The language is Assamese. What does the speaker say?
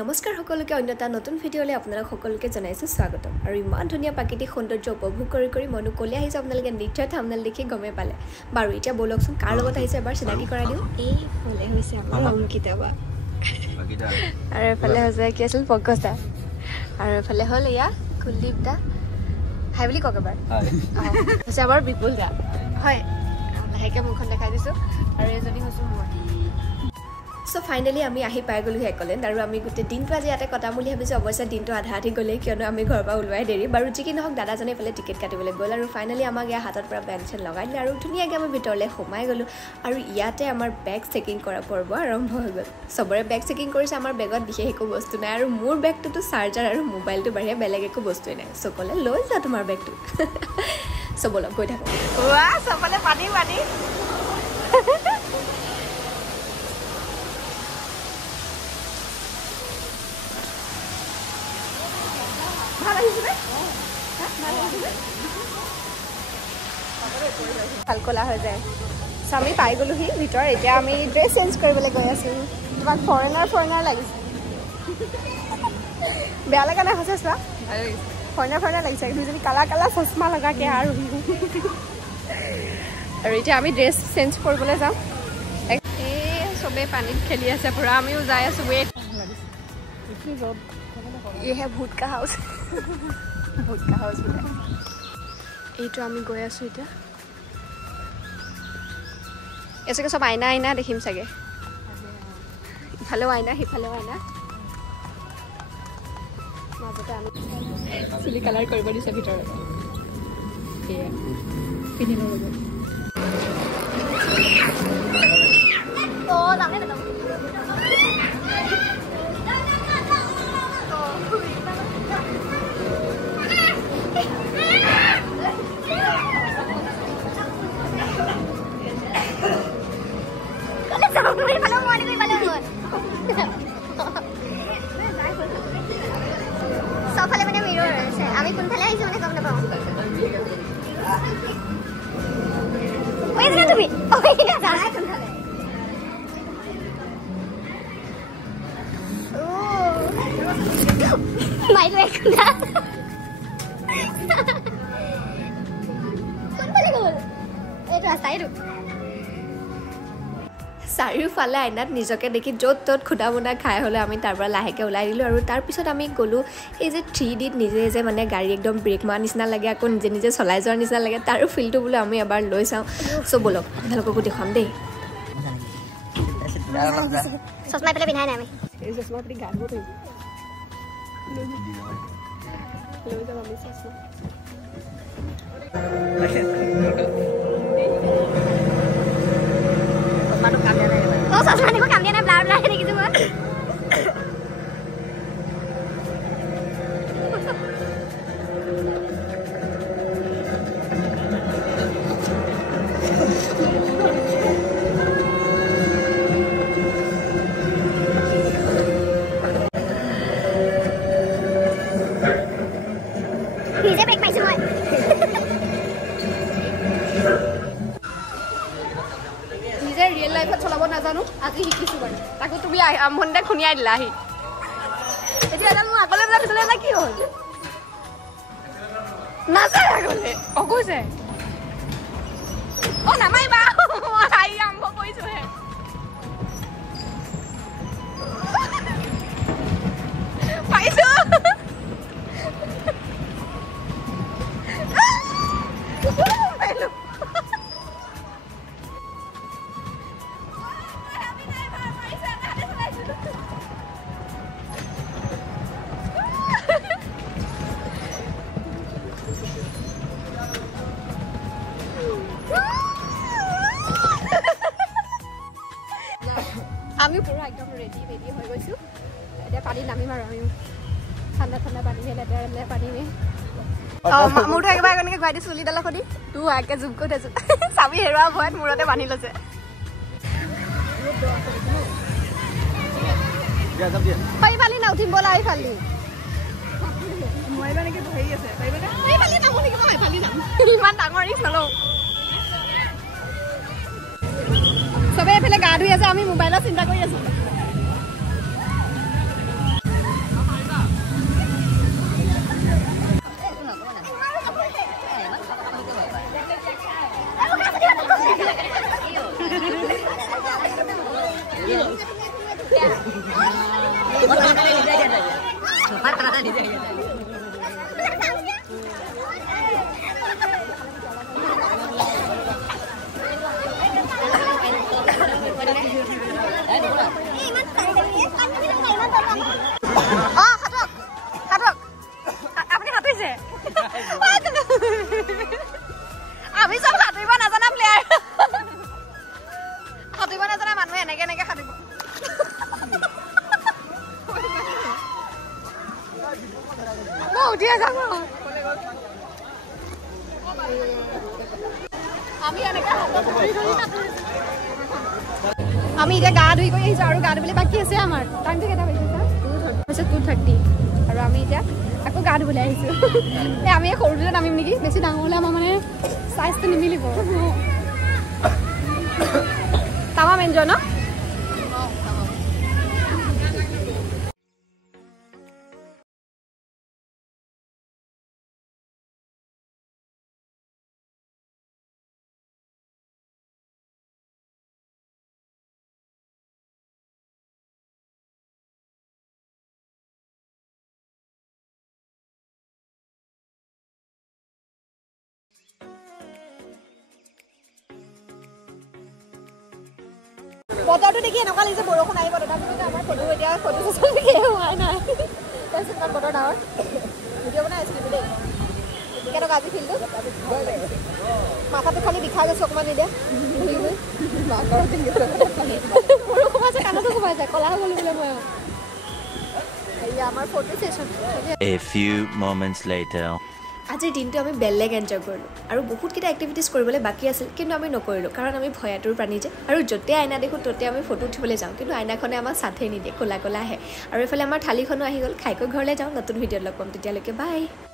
নমস্কাৰ সকলোকে অন্যটা নতুন ভিডিঅ'লৈ আপোনালোক সকলোকে জনাইছো স্বাগতম আৰু ইমান ধুনীয়া প্ৰাকৃতিক সৌন্দৰ্য উপভোগ কৰি মনু কলি আহিছে আপোনালোকে নিশ্চয় থাম্বনেল দেখি গমে পালে বাৰু এতিয়া বলকচোন কাৰ লগত আহিছে এবাৰ চিনাকি কৰাই দিও এই ফলে হৈছে আমাৰ অংকিতা বা আৰু এফালে হৈছে কি আছিল পগতা আৰু এফালে হ'ল ইয়া কুলদীপ দা হাই বুলি কক এবাৰ হৈছে আমাৰ বিপুল দা হয় লাহেকে মুখখন দেখাই দিছো আৰু এজনী হৈছে মই So finally আমি আহি পাই গলো হেকলেণ্ড আৰু আমি গুটে দিনটো আজি ইয়াতে কটাম বুলি ভাবিছো অৱশ্যে দিনটো আধা আধি গলে কিয়নো আমি ঘৰৰ পৰা ওলাই দেৰি বাৰু যি কি নহওক দাদাজনে ফলে টিকেট কাটিবলৈ গ'ল আৰু ফাইনালি আমাক ইয়া হাতত পৰা বেঞ্চন লগাই দিলে আৰু ধুনীয়াকৈ আমি ভিতৰলৈ সোমাই গলো আৰু ইয়াতে আমাৰ বেগ চেকিং কৰা পৰ্ব আৰম্ভ হৈ গ'ল সবৰে বেগ চেকিং কৰিছে আমাৰ বেগত বিশেষ একো বস্তু নাই আৰু মোৰ বেগটোতো চাৰ্জাৰ আৰু মোবাইলটো বাহিৰে বেলেগ একো বস্তুই নাই সকলে লৈ যা তোমাৰ বেগটো সবলক গৈ থাকো ওৱা সবলে পানী ফালকলা হৈ যায় সো আমি পাই গলোহি ভিতৰ এতিয়া আমি ড্ৰেছ চেঞ্জ কৰিবলৈ গৈ আছো তোমাক ফৰেনাৰ লাগিছে বেয়া লগা নাই হৈছে চোৱা ফৰেনাৰ লাগিছে দুজনী কালা চশমা লগাকে আৰু এতিয়া আমি ড্ৰেছ চেঞ্জ কৰিবলৈ যাম এই চবে পানীত খেলি আছে পুৰা আমিও যাই আছো ৱেট ये है भूत का हाउस बोले এইটো আমি গৈ আছো এটা এসকে সব আইনা দেখিম সাগে ইফালেও আইনা সিফালেও আইনা মাজতে আমি চুলি কালাৰ কৰিব দিছে ভিতৰত এয়া পিনি লব ও দামে দাম সফালে মানে মিরর আছে আমি কোন ফালে আইছি মানে কম না পাও ওই না তুমি ওই না দাঁড়ায় কোন ফালে ও মাইলো একটা কোন ফালে গল এটা সাইড চাৰিওফালে আইনাত নিজকে দেখি য'ত ত'ত খুদা মুদা খাই হ'লে আমি তাৰ পৰা লাহেকৈ ওলাই দিলোঁ আৰু তাৰপিছত আমি গ'লোঁ এই যে 3Dত নিজে যে মানে গাড়ী একদম ব্ৰেক মাৰা নিচিনা লাগে আকৌ নিজে চলাই যোৱাৰ নিচিনা লাগে তাৰো ফিলটো বোলো আমি এবাৰ লৈ চাওঁ চ' ব'লক আপোনালোককো দেখুৱাম দেই চশমা পেলাই পিন্ধাই নাই আমি এই চশমা পিন্ধি গা ধুব লৈ যাম আমি চশমা Oh, sasma ni ko kam dia na bla bla ni gitu mah. Bisa baik-baik semua. Real life चलाब नाजानो আজি শিকিছো বাৰু তাকো তুমি আমহন্দে খুনিয়াই দিলা আহি এতিয়া না মই আগলে যাবলৈ না কি হ'ল নাজা আগলে অগোছে ও নামাইবা আই আম্ভ কইছো হে পাইছো আমি পুরো একদম রেডি হয়ে গেছো এটা পানি নামিম আর আমি ঠান্ডা পানি মেলে লেতেৰা পানি মে মুঠ একবাৰ এনেকৈ ঘূৰাই দি চুলিডাল খুদি তো আগে জুম কৰি দেছো চাবি হেৰুৱা ভয়ত মূৰতে বান্ধি লৈছে পাইবালি না উঠিম বলা আইফালি মইবা নেকি ধৰি আছে পাইবা না আইফালি না মই নেকি আইফালি না ইমান ডাঙৰ ৰিস্ক নলও সবে এফালে গা ধুই আছে আমি মোবাইলত চিন্তা কৰি আছো আমি চব সাঁতুৰিব নাজানা প্লেয়াৰ সাঁতুৰিব নাজানা মানুহে এনেকে এনেকে সাঁতুৰিব মই উঠিয়ে যাম আমি এতিয়া গা ধুই কৰি আহিছো আৰু গা ধুবলৈ বাকী আছে আমাৰ টাইমটো কেইটা বাজিছে 2:30 আৰু আমি এতিয়া আকৌ গা ধুবলৈ আহিছো আমি সৰুটোতে নামিম নেকি বেছি ডাঙৰ হ'লে আমাৰ মানে চাইজটো নিমিলিব তামাম এনজয় ন বতৰটো দেখি এনেকুৱা লাগিছে বৰষুণ আহিব তথাপিতো আমাৰ ফটো এতিয়া ফটো চচল দেখি হোৱা নাই তাৰপিছত ইমান বতৰ ডাঙৰ ভিডিঅ' বনাই আছিলোঁ দেই কেনেকুৱা আজি ফিল্ডটো মাথাটো খালি বিষাই গৈছোঁ অকণমান এতিয়া সৰু সোমাইছে কাণতো সোমাইছে কলা হৈ গ'লো বোলে মই এয়া আমাৰ ফটো ছেশ্যন আজিৰ দিনটো আমি বেলেগ এনজয় কৰিলোঁ আৰু বহুতকেইটা এক্টিভিটিজ কৰিবলৈ বাকী আছিল কিন্তু আমি নকৰিলোঁ কাৰণ আমি ভয়াতুৰ প্ৰাণী যে আৰু য'তে আইনা দেখোঁ ত'তে আমি ফটো উঠিবলৈ যাওঁ কিন্তু আইনাখনে আমাক চাথেই নিদিয়ে ক'লা ক'লা আহে আৰু এইফালে আমাৰ থালিখনো আহি গ'ল খাইকৈ ঘৰলৈ যাওঁ নতুন ভিডিঅ'ত লগ পাম তেতিয়ালৈকে বাই